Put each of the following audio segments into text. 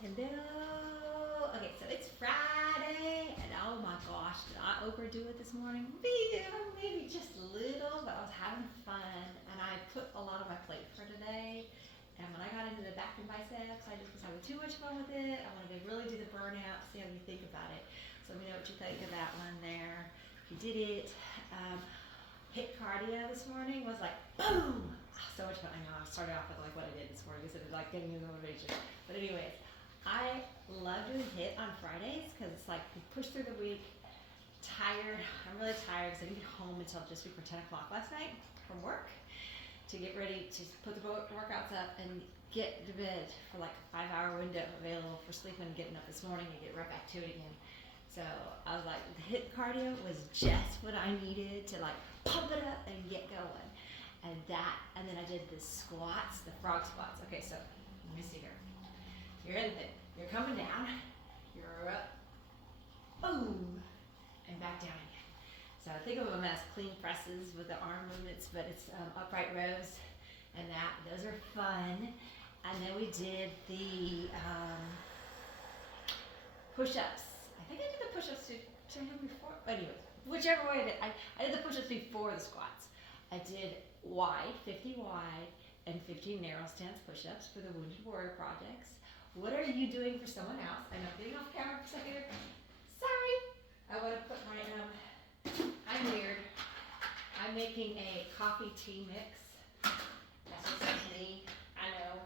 Hello. Okay, so it's Friday, and oh my gosh, did I overdo it this morning? Maybe just a little, but I was having fun, and I put a lot on my plate for today. And when I got into the back and biceps, I just was having too much fun with it. I wanted to really do the burnout, see how you think about it. So let me know what you think of that one there. If you did it, hit cardio this morning was like boom, so much fun. I know I started off with like what I did this morning instead of like getting you the motivation. But anyways, I love doing hit on Fridays because it's like we push through the week. Tired, I'm really tired because I didn't get home until just before 10 o'clock last night from work to get ready to put the workouts up and get to bed for like a 5-hour window available for sleeping and getting up this morning and get right back to it again. So I was like, the hit cardio was just what I needed to like pump it up and get going. And then I did the squats, the frog squats. Okay, so let me see here. You're in it. You're coming down. You're up. Boom. And back down again. So think of them as clean presses with the arm movements, but it's upright rows and those are fun. And then we did the push-ups. I think I did the push-ups before. Anyway, whichever way I did. I did the push-ups before the squats. I did wide, 50 wide, and 50 narrow stance push-ups for the Wounded Warrior projects. What are you doing for someone else? I'm not getting off camera for a second here. Sorry. I want to put my, I'm weird. I'm making a coffee tea mix. That's just like me. I know.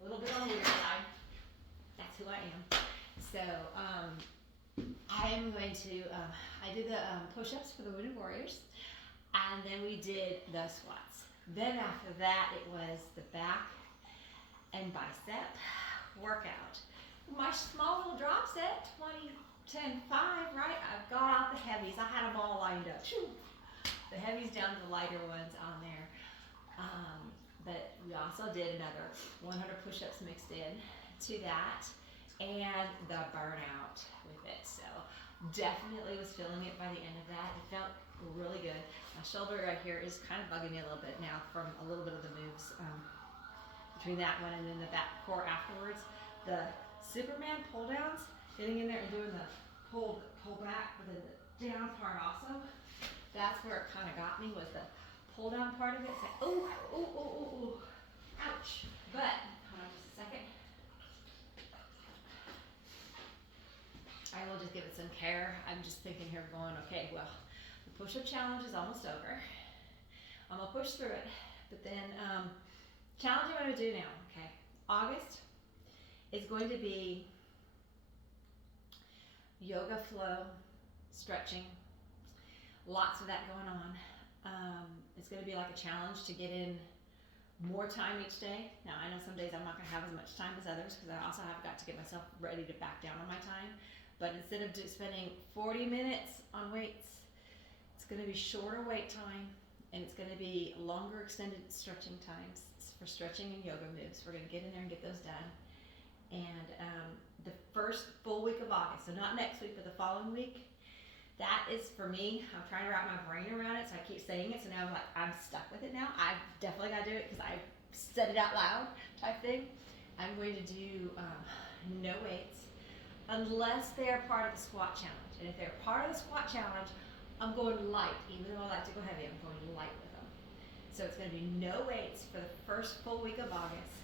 A little bit on the weird side. That's who I am. So, I'm going to, I did the push-ups for the Wounded Warriors, and then we did the squats. Then after that, it was the back and bicep workout. My small little drop set, 20, 10, 5, right? I've got out the heavies. I had them all lined up. The heavies down to the lighter ones on there. But we also did another 100 push-ups mixed in to that and the burnout with it. So definitely was feeling it by the end of that. It felt really good. My shoulder right here is kind of bugging me a little bit now from a little bit of the moves between that one and then the back core afterwards. The Superman pull downs, getting in there and doing the pull back, but then the down part also. That's where it kind of got me, was the pull down part of it. It's like, oh, ouch. But, hold on just a second. I will just give it some care. I'm just thinking here going, okay, well, the push-up challenge is almost over. I'm gonna push through it, but then challenge I'm gonna do now, okay? August is going to be yoga flow, stretching, lots of that going on. It's going to be like a challenge to get in more time each day. Now I know some days I'm not going to have as much time as others because I also have got to get myself ready to back down on my time. But instead of just spending 40 minutes on weights, it's going to be shorter weight time and it's going to be longer extended stretching times for stretching and yoga moves. We're going to get in there and get those done. And the first full week of August, so not next week, but the following week, that is for me. I'm trying to wrap my brain around it, so I keep saying it, so now I'm stuck with it now. I've definitely got to do it because I said it out loud type thing. I'm going to do no weights unless they're part of the squat challenge. And if they're part of the squat challenge, I'm going light. Even though I like to go heavy, I'm going light with them. So it's going to be no weights for the first full week of August.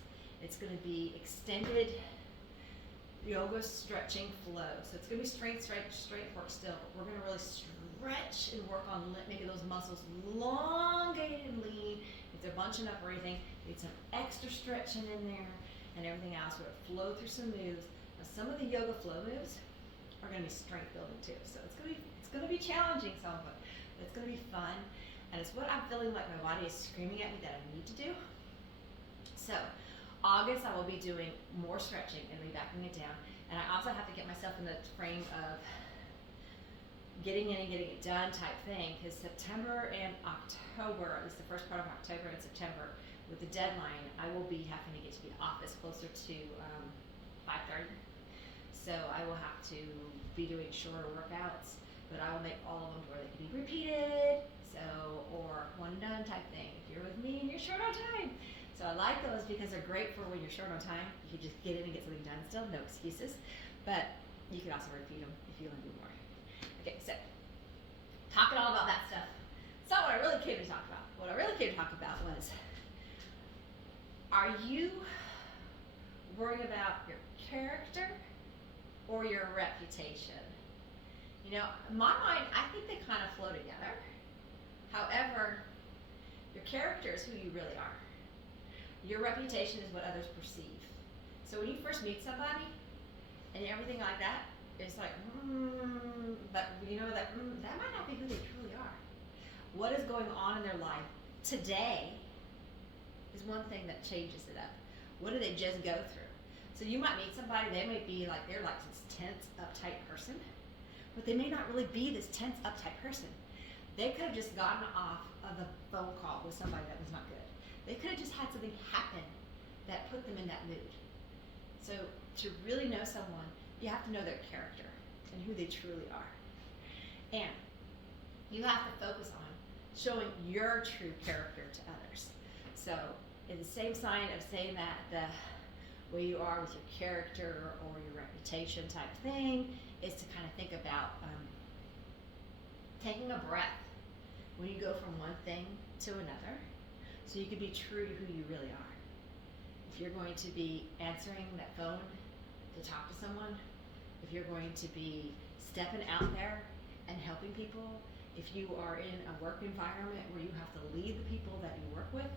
It's going to be extended yoga stretching flow. So it's going to be straight work still, but we're going to really stretch and work on making those muscles elongated and lean. If they're bunching up or anything, need some extra stretching in there and everything else. We're going to flow through some moves. Now, some of the yoga flow moves are going to be strength building too. So it's going to be challenging some of it, but it's going to be fun. And it's what I'm feeling like my body is screaming at me that I need to do. So August, I will be doing more stretching and rebacking it down. And I also have to get myself in the frame of getting in and getting it done type thing, because September and October, at least the first part of October and September, with the deadline, I will be having to get to the office closer to 5:30. So I will have to be doing shorter workouts, but I will make all of them to where they can be repeated, so, or one and done type thing, if you're with me and you're short on time. So I like those because they're great for when you're short on time. You can just get in and get something done still, no excuses. But you can also repeat them if you want to do more. Okay, so talking all about that stuff. It's not what I really came to talk about. What I really came to talk about was, are you worrying about your character or your reputation? You know, in my mind, I think they kind of flow together. However, your character is who you really are. Your reputation is what others perceive. So when you first meet somebody and everything like that, it's like, but you know that might not be who they truly are. What is going on in their life today is one thing that changes it up. What do they just go through? So you might meet somebody, they might be like, they're like this tense, uptight person, but they may not really be this tense, uptight person. They could have just gotten off of a phone call with somebody that was not good. They could have just had something happen that put them in that mood. So to really know someone, you have to know their character and who they truly are. And you have to focus on showing your true character to others. So in the same sign of saying that the way you are with your character or your reputation type thing is to kind of think about taking a breath when you go from one thing to another, so you can be true to who you really are. If you're going to be answering that phone to talk to someone, if you're going to be stepping out there and helping people, if you are in a work environment where you have to lead the people that you work with,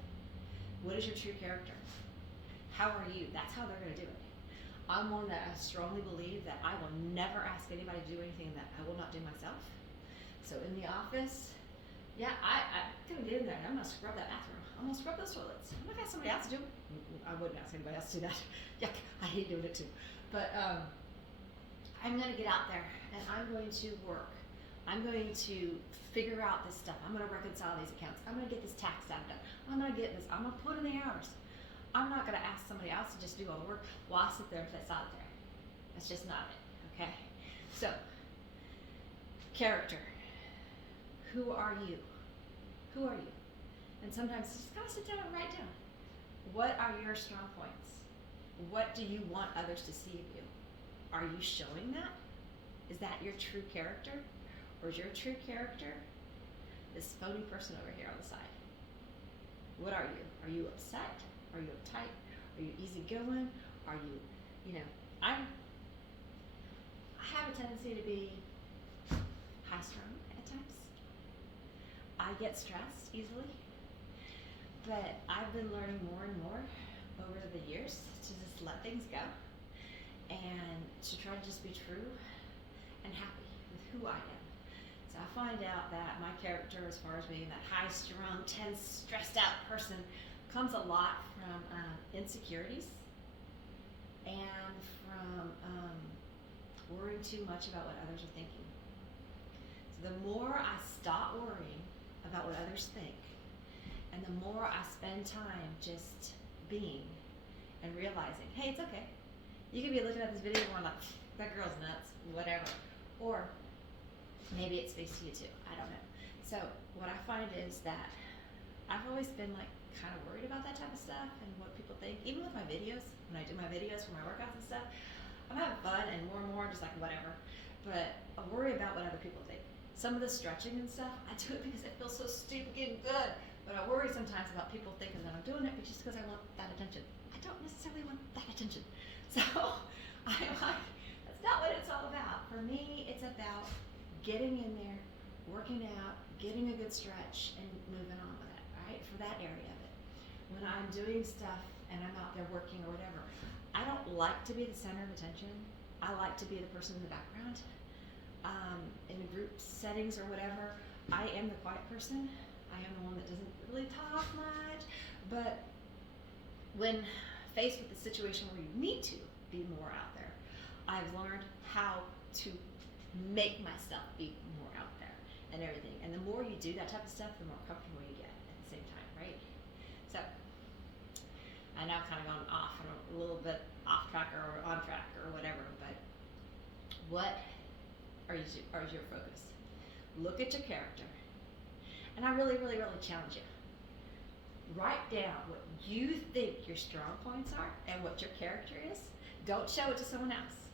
what is your true character? How are you? That's how they're going to do it. I'm one that I strongly believe that I will never ask anybody to do anything that I will not do myself. So in the office, yeah, I'm going to get in there and I'm going to scrub that bathroom. I'm going to scrub those toilets. I'm not going to ask somebody else to do it. I wouldn't ask anybody else to do that. Yuck, I hate doing it too. But I'm going to get out there and I'm going to work. I'm going to figure out this stuff. I'm going to reconcile these accounts. I'm going to get this tax done. I'm going to get this. I'm going to put in the hours. I'm not going to ask somebody else to just do all the work while I sit there and play solitaire. That's just not it, okay? So, character. Who are you? Who are you? And sometimes just gotta sit down and write down. What are your strong points? What do you want others to see of you? Are you showing that? Is that your true character? Or is your true character this phony person over here on the side? What are you? Are you upset? Are you uptight? Are you easygoing? Are you, I have a tendency to be high strung at times. I get stressed easily, but I've been learning more and more over the years to just let things go and to try to just be true and happy with who I am. So I find out that my character, as far as being that high strung, tense, stressed out person, comes a lot from insecurities and from worrying too much about what others are thinking. So the more I stop worrying about what others think, and the more I spend time just being and realizing, hey, it's okay. You could be looking at this video and going like, that girl's nuts, whatever. Or maybe it speaks to you too, I don't know. So what I find is that I've always been like kind of worried about that type of stuff and what people think. Even with my videos, when I do my videos for my workouts and stuff, I'm having fun and more just like whatever. But I worry about what other people think. Some of the stretching and stuff, I do it because it feels so stupid getting good. But I worry sometimes about people thinking that I'm doing it just because I want that attention. I don't necessarily want that attention. So I'm like, that's not what it's all about. For me, it's about getting in there, working out, getting a good stretch, and moving on with it, right? For that area of it. When I'm doing stuff and I'm out there working or whatever, I don't like to be the center of attention. I like to be the person in the background. In the group settings or whatever, I am the quiet person. I am the one that doesn't really talk much. But when faced with the situation where you need to be more out there, I've learned how to make myself be more out there and everything. And the more you do that type of stuff, the more comfortable you get at the same time, right? So I now kind of gone off and a little bit off track or on track or whatever, but what is your focus? Look at your character. And I really challenge you. Write down what you think your strong points are and what your character is. Don't show it to someone else.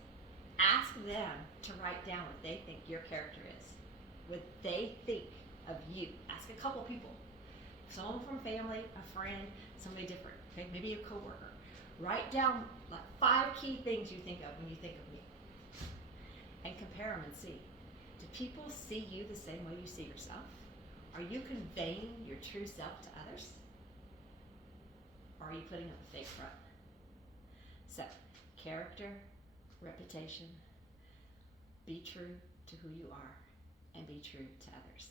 Ask them to write down what they think your character is, what they think of you. Ask a couple people, someone from family, a friend, somebody different, okay? Maybe a coworker. Write down like 5 key things you think of when you think of me, and compare them and see. Do people see you the same way you see yourself? Are you conveying your true self to others? Or are you putting up a fake front? So, character, reputation, be true to who you are, and be true to others.